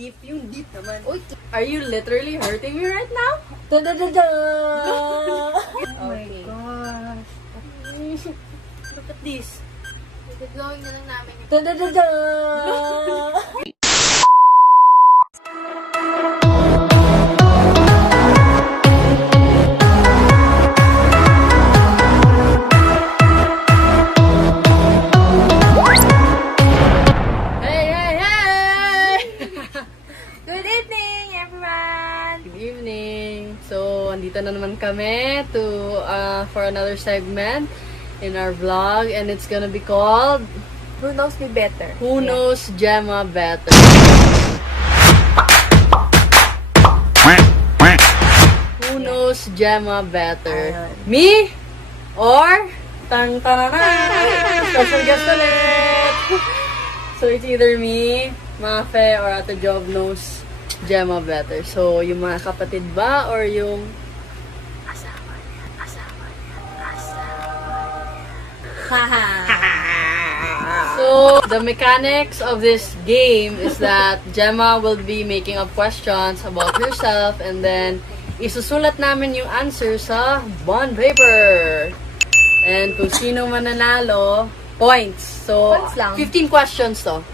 deep. Yung deep naman. Uy, Are you literally hurting me right now? da-da-da-da! Oh my Okay. gosh. Look at this. Gagawin na lang namin yung da-da-da-da! Hey, hey, hey! Good evening, everyone! Good evening. So, andito na naman kami for another segment in our vlog, and it's gonna be called Who knows me better? Who Knows Gemma Better? Who knows Gemma better? Ayun. Me or tang tanana? Special guest ulit. So it's either me, Mafe, or Ate Job knows Gemma better. So yung mga kapatid ba or yung asawa niya? Haha! So, the mechanics of this game is that Gemma will be making up questions about herself and then isusulat namin yung answer sa bond paper. And kung sino mananalo, points. So, Points lang. 15 questions to.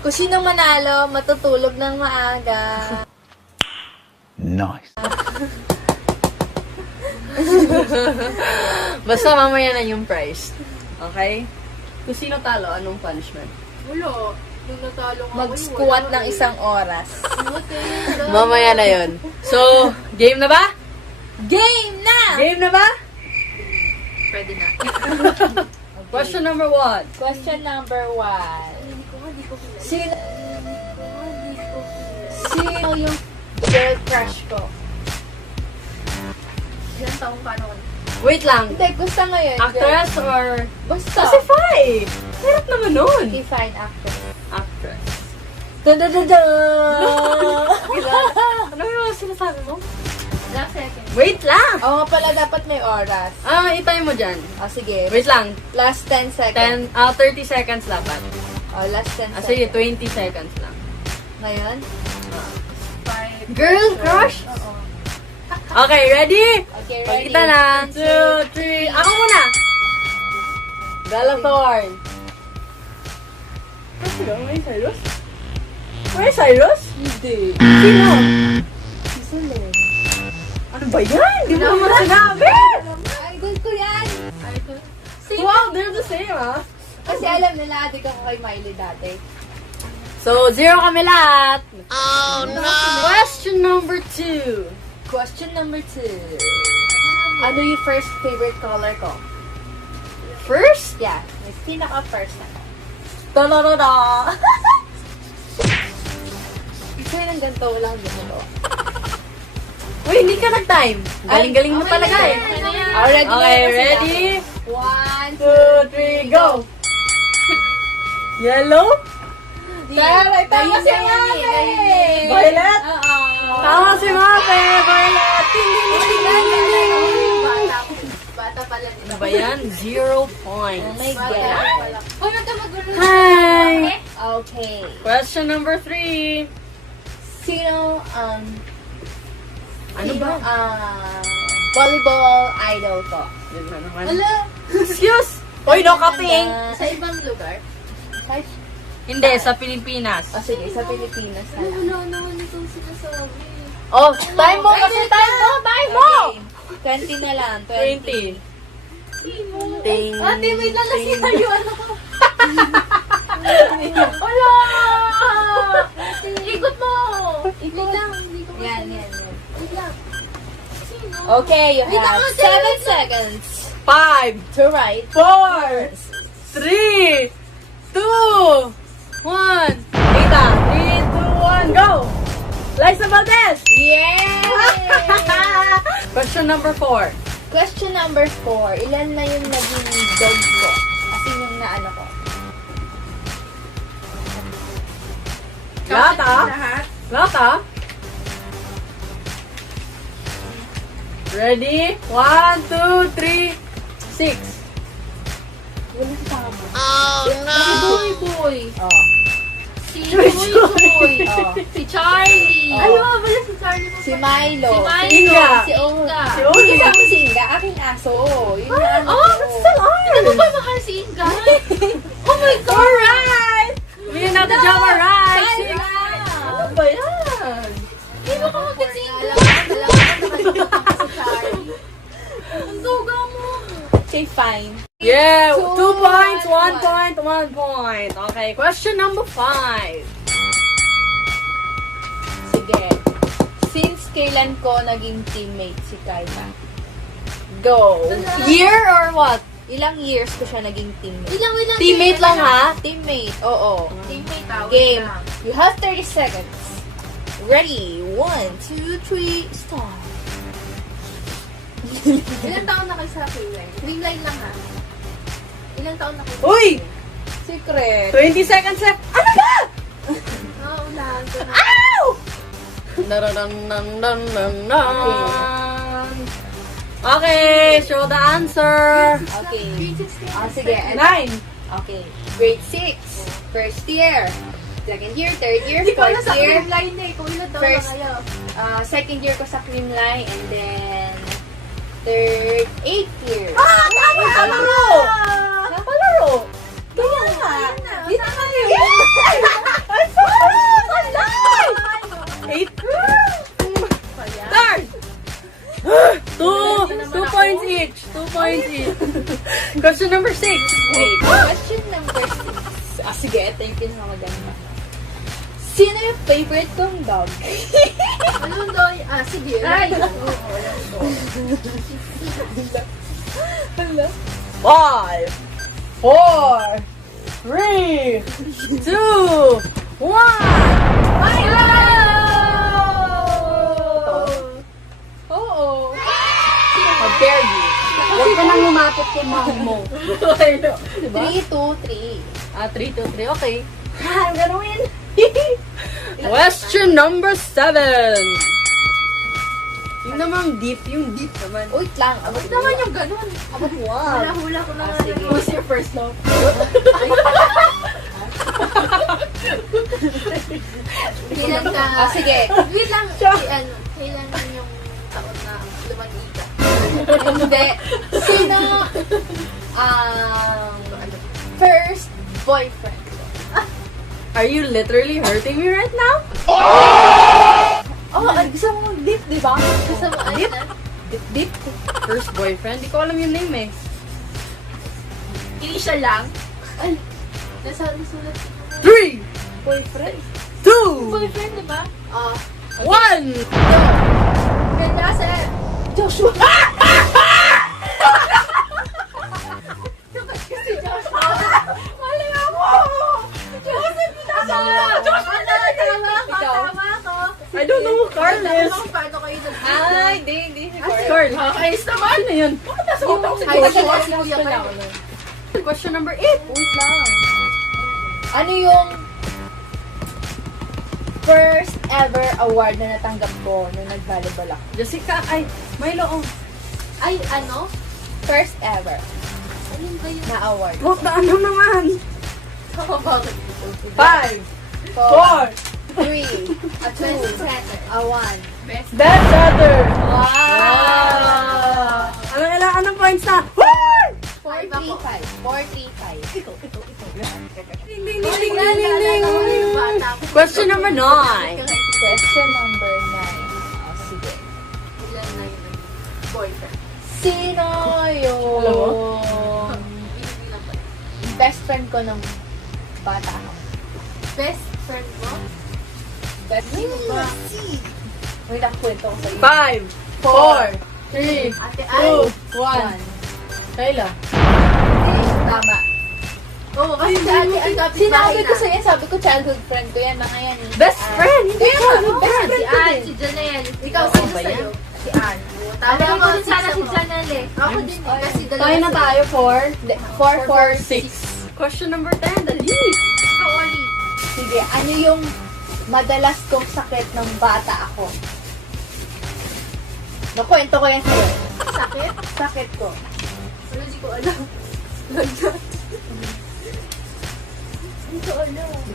Kung sino manalo, matutulog ng maaga. Nice. Basta mamaya na yung prize. Okay? Kung sino talo, anong punishment? Wala. Nung natalo nga Mag-squat ng isang oras. Mamaya na yun. So, game na ba? Game na! Game na ba? Pwede na. Question number 1. Question number 1. Hindi ko kilala. Sino Hindi ko kilala. sino yung girl crush ko? Ilang taong ka noon? Wait lang. Hindi, gusto ngayon. Actress or... Basta. Classify! Hirap naman nun. Okay, fine, actress. Actress. Da-da-da-da! Ano yung sinasabi mo? Last second. Wait lang! Oo nga pala, dapat may oras. Itay mo dyan. O, sige. Wait lang. Last 10 seconds. 30 seconds dapat. Last 10 Sige, seconds. 20 seconds lang. Ngayon? 5. Girl crush? Oo. Okay, ready? Okay, ready? Kita na. 2, 3. Ako muna! Galathorn. Sino? May Cyrus? May Cyrus? Hindi. Sino? Si Solen. Ano ba yan? Di mo naman sinabi! Idol ko yan! Wow, they're the same, ah. Kasi alam nila, adik ako kay Miley dati. So, 0 kami lahat. Oh, no! Question number 2. Question number 2. Ano yung first favorite color ko? First? Yeah, may pinaka-first na. Ta-da-da-da! Picture ng ganito, walang gumulo. Uy, hindi ka nag-time. Galing-galing mo okay talaga na eh. yan. Already Okay, na ready? 1, 2, 3, go! Yellow? Tara, tama si Mate! Violet? Oo. Tama si Mape! Violet! Bata pala nila. Ano ba yan? 0 Oh points. my God. Hoy, huwag ka magulo. Hi! Okay. Question number 3. Sino, Ano ba? volleyball idol ko? Yun na naman. Wala. Excuse! Hoy, no kaping! Sa ibang lugar. Kahit, Hindi, sa Pilipinas. sige, sa Pilipinas na lang. Wala naman itong sinasabi. Oh, time mo kasi time mo! Time mo! Okay. 20 na lang. 20. Sino? Ting, Ate, wait lang kasi ting. tayo. Ano ko? Wala! Ikot mo! Ikot lang. Hindi ko Yan. Wait lang. Sino? Okay, you Wait, have ako, 7 seconds 5, to write. 4, 3, 2, 1. Kita. 3, 2, 1, go! Liza Valdez! Yay! Question number 4. Question number 4. Ilan na yung naging dog ko? Kasi yung naano ko. Lahat ah? Lahat. Lahat ah? Ready? 1, 2, 3, 6. Walang tama. Si Boy Boy. Oh. Si Choy, Choy. Oh. Si Charlie. Oh. Ano nga pala si Charlie? Si Milo. Si Milo. Inga. Si Inga. Si Hindi Oli. kasama si Inga, aking aso. Yun yung ano Oh, ko. Still Hindi mo on. ba mahal si Inga? Oh my God. Alright! Me and Ate Jam are right. Ano ba yan? Hindi mo ka magkat si Inga. Ang duga mo. Okay, fine. Yeah, 2 Two, points, 1 one. point, 1 point. Okay, question number 5. Sige. Since kailan ko naging teammate si Kaiba? Go. Year or what? Ilang years ko siya naging teammate? Ilang. Teammate lang ha? Teammate, oo. Teammate ah. Game. You have 30 seconds. Ready? 1, 2, 3, start. Ilang taon na kayo sa Queenline? Queenline lang ha. Ilang taon na kayo? Uy! Secret. 20 seconds left. Ano ba? Oo, unahan ko na. Ow! Dun-dun-dun-dun-dun-dun. Okay, show the answer. Okay. Grade 6 Ah, sige. 9. Okay. Grade 6. First year. Second year, third year, Hindi ko alam fourth sa year. Queenline eh. Kung ilang taon na First. kayo. Second year ko sa Creamline. And then, third, 8th year. Ah, tama! Palaro! Palaro! Kaya nga. Dito kayo. I'm so close! 8. Third! 2 points each. 2 points each. Question number 6. Wait, question number 6. Ah, sige, ito yung pinakamaganda. Sino yung favorite kong dog? Anong daw? Sige. Ay! Alam ko. 5, 4, 3, 2, 1. Oo. How dare you? Huwag ka nang lumapit kay mom mo. Diba? 3, 2, 3. 3, 2, 3. Okay. I'm gonna win. Question number 7. Yung namang deep, yung deep naman. Wait lang. Abot Ba't naman yung ganun? Abot mo. Hula ko na nga. sige. Who's your first love? Kailan ka? Sige. Wait lang. Kailan yung taon na lumani ka? Hindi. Sino first boyfriend? Are you literally hurting me right now? Oh, gusto mo mag-dip, di ba? Gusto mo ano na? Deep? First boyfriend? Di ko alam yung name eh. Initial lang? Ay. Nasulat ko. 3, Boyfriend? 2, Boyfriend, di ba? 1. Ganda kasi. Joshua. Mali ako! Joseph, pinasama! Joshua na! Tama ako! Ikaw? Tama ako! I don't know who Carl is. Kung paano kayo Ay, hindi. Carl. Ayos naman! Ano yun? Bakit nasa utak ko si Ay, Joshua? si Kuya kayo. Question number 8. Wait lang. Ano yung first ever award na natanggap ko nung nag-volleyball ako? Jessica, ay, Milo, oh. Ay, ano? First ever Alin ba yun? na award. What the ano naman? Bakit? 5, 4, 4, 3, a 2, a 1. Best. Best Brother. Wow! Anong points na? 4, 3, 5. 4, 3, 5. Ding, ding, ding, ding, ding, ding, ding. Question number 9. Question number 9. Oh, sige. Ilan na yun? Boyfriend. Sino yung Bilang ba? best friend ko nung bata ako? Best friend mo? Best friend ba? Wait, ang kwento ko sa'yo. 5, 4, 3, Ate Ay. 2, 1. Kayla. Tama. Oo, kasi si Ate Ay kapit Sinabi ko sa'yo, sabi ko childhood friend ko yan, mga yan. Best friend. Hindi Kaya ka. nga, best Si friend ko Ann, din. si Janelle. Ikaw, Oo, sino ba yan? sa'yo? Si Ann. Tama Alam ko ko din sana si ako. Janelle eh. Ako din eh. Kasi dalawa Tayo na sila. tayo for 4, 4, 6. Question number 10. Dali. Ikaw, Oli. Sige, ano yung madalas kong sakit ng bata ako? Nakwento ko yan sa'yo. Sakit? Sakit ko. Wala, di ko alam. Hindi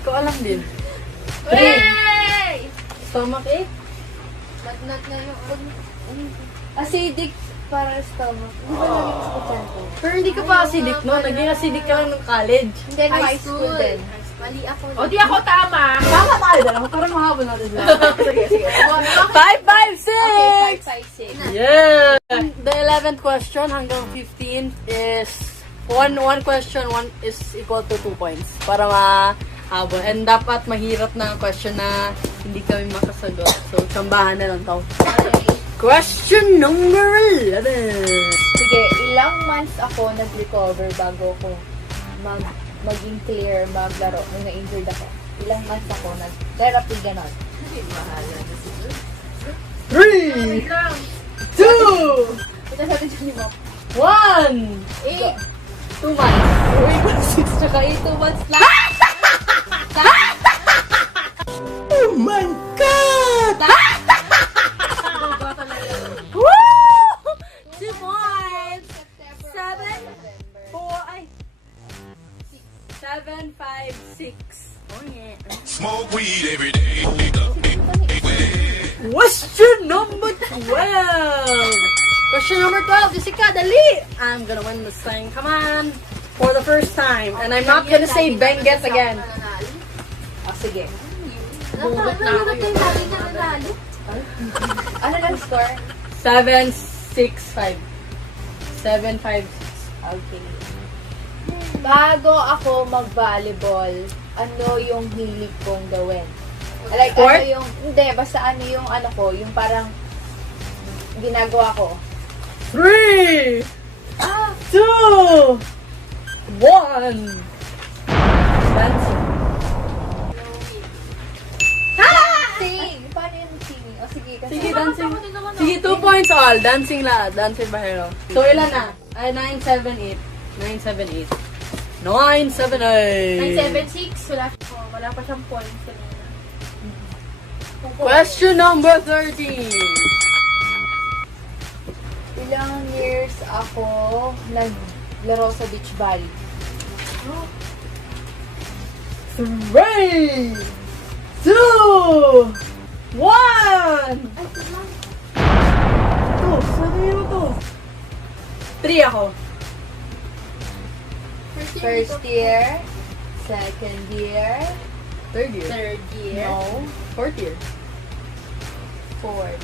ko alam din. Hey! Stomach ache? Lagnat na yung... Acidic para stomach. Di ba naging estudyante? Pero hindi ka pa acidic, no? Naging acidic ka lang ng college. And then high school din. Mali ako. O di ako tama. Tama tayo dalawa, para mahabol natin sila. Sige, sige. 5, 5, 6! Okay, 5, 5, 6. Yeah! The 11th question hanggang 15 is one question, one is equal to 2 points. Para mahabol. And dapat mahirap na question na hindi kami makasagot. So, sambahan na lang to. Okay. Question number 11. Sige, ilang months ako nag-recover bago ko maging clear maglaro nung na-injured ako. Ilang months ako nag-therapy ganon. 3, 2, Ito sabi dyan ni Mom. 1. 2 months. Uy, 6 tsaka 8, 2 months lang. Oh my God! Woo! 2 points. 7, 5, 6. Oh yeah. Smoke weed every day. Question number 12. Question number 12. Jessica, dali. I'm gonna win this thing. Come on. For the first time. And I'm not gonna say Benguet again. O, sige. Ano tayo lagi na nanalo? Ano lang score? 7, 6, 5. 7, 5, 6. Okay. Bago ako mag-volleyball, ano yung hilig kong gawin? Like, Sport? ano yung, hindi, basta ano yung ano ko, yung parang ginagawa ko. 3, 2, 1. Dancing. Sing! Paano yung singing? O sige, kasi... Sige, dancing. Sige, 2 points all. Dancing lahat. Dancing bahero. So, ilan na? 9, 7, 8. 9, 7, 8. 9, 7, 8. 976, wala pa siyang points kanina. Question number 13. Ilang years ako naglaro sa beach volley? 3, 2, 1. Ito, sabi mo to. 3 ako. First year, second year, Third year. third year, No. Fourth year. fourth.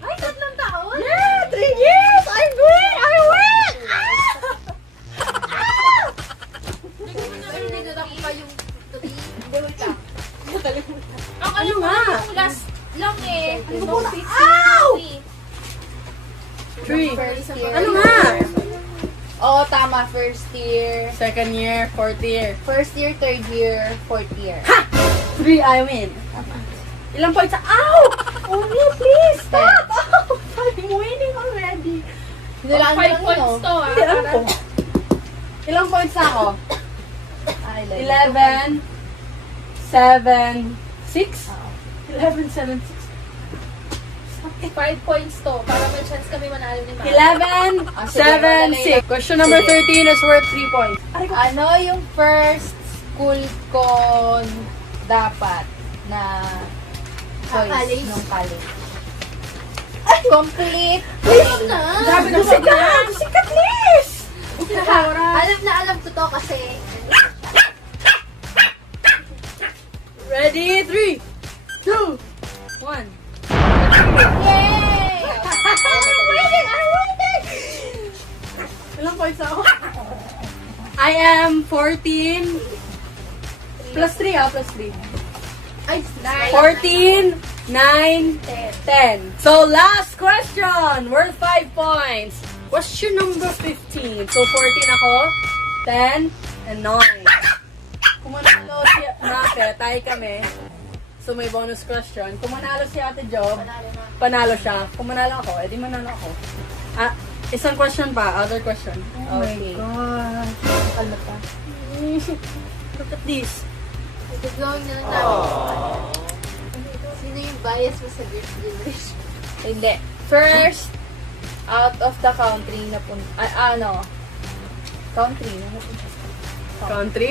Ay, tatlong taon? Yeah, 3 years! I win! I win! Hindi na ako pa yung Hindi, wait lang. Ang Ano nga? yung last lang eh. Ano ba ba? Ow! 3. First year. Ano nga? Oo, tama. First year. Second year, fourth year. First year, third year, fourth year. 3, I win. Ilang points? Ow! Only, please! Stop! Ow! I'm winning already. Nilaan mo 5 lang points yun. to ah. Hindi, alam ko. Ilang points na ako? Ay, 11, 7, 6? 11, 7, 6. 5 points to. Para may chance kami manalo ni Mama. 11, sige, 7, madali 6. Question number 13 is worth 3 points. Ano yung first school ko dapat na choice College? nung college? Complete. Sabi ko si Kat! Si Kat, please! Alam ko to kasi Ready? 3, 2, 1. Yay! Ilang points ako? I am 14 plus 3 plus 3. ay, 14, 9, 10. So, last question. Worth 5 points. Question number 15. So, 14 ako, 10, and 9. Kung manalo si Make, tayo kami. So, may bonus question. Kung manalo si Ate Job, panalo siya. Kung manalo ako, edi manalo ako. Ah, isang question pa. Other question. Okay. God. Kalma pa. Look at this. Gagawin na lang namin. Sino yung bias mo sa gift generation? Hindi. First, out of the country na punta. Ano? Country na napunta. Country?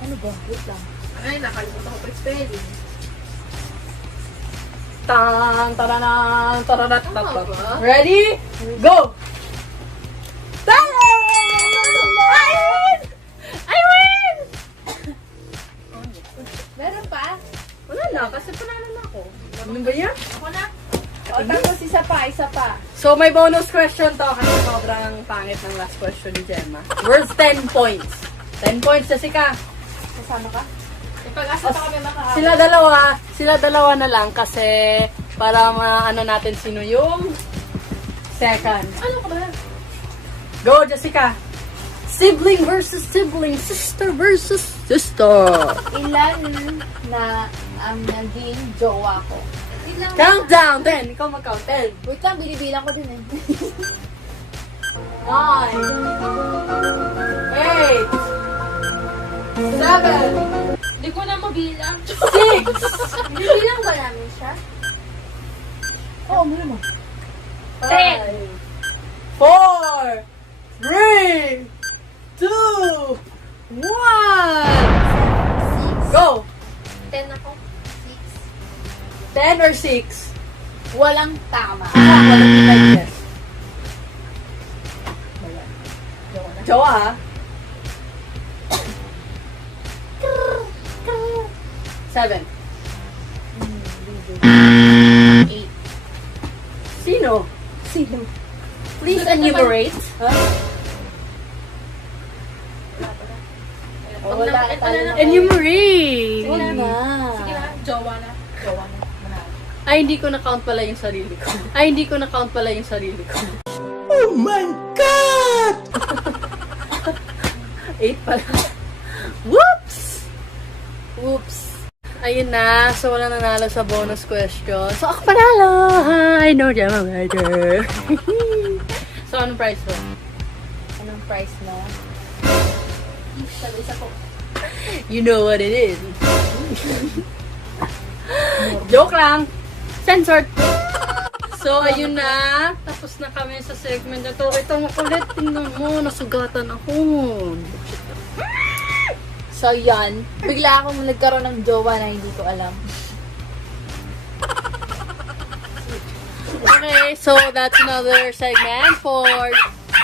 Ano ba? Wait lang. Ay, nakalimutan ko pa spelling. Tang, taranang, tararat, Tama ba? Ready? Go! I win! I win! Meron pa? Wala na, kasi panalo na ako. Ano ba yan? Ako na. O, tapos isa pa. So, may bonus question to kasi sobrang pangit ng last question ni Gemma. Worth 10 points. 10 points, Jessica. Kasama ka? May pag-asa pa kami makahabol. Sila dalawa na lang kasi para maano natin sino yung second. Ano ka ba? Go, Jessica. Sibling versus sibling, sister versus sister. Ilan na ang naging jowa ko? Countdown, 10. Ikaw mag-count. 10, Wait lang, binibilang ko din eh. 9, 8, 7, Hindi ko na mabilang. 6, Binibilang ba namin siya? Oo, mo naman. 5, 4, 3, 2, 1. Go! 10 ako. 10 or 6? Walang tama. Walang divide guess. Jowa ha? 7. 8. Sino? Please enumerate. Wala na. Enumerate! Wala na. Sige na, jowa na. Ay, hindi ko na-count pala yung sarili ko. Oh my God! 8 pala. Whoops! Ayun na. So, wala nanalo sa bonus question. So, ako panalo! Hi! No, Gemma Better. So, anong prize mo? Anong price mo? Isa po. You know what it is. Joke lang. Censored. So, ayun na. Tapos na kami sa segment na to. Ito makulit. Tingnan mo. Nasugatan ako. So, yan. Bigla akong nagkaroon ng jowa na hindi ko alam. Okay, so that's another segment for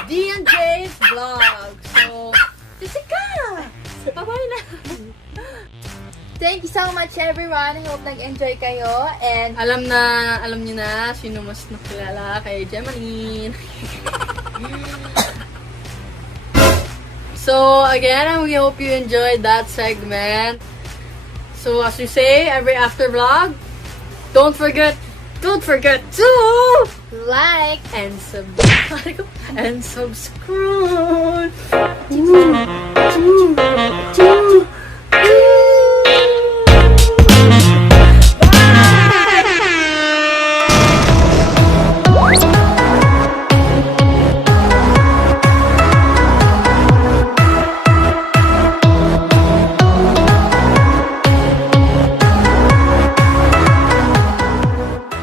D&J's vlog. So, Jessica! Bye-bye na. Thank you so much, everyone. I hope nag-enjoy kayo. And Alam niyo na sino mas nakilala kay Gemaline. So, again, we hope you enjoyed that segment. So, as we say, every after vlog, don't forget to like, and subscribe.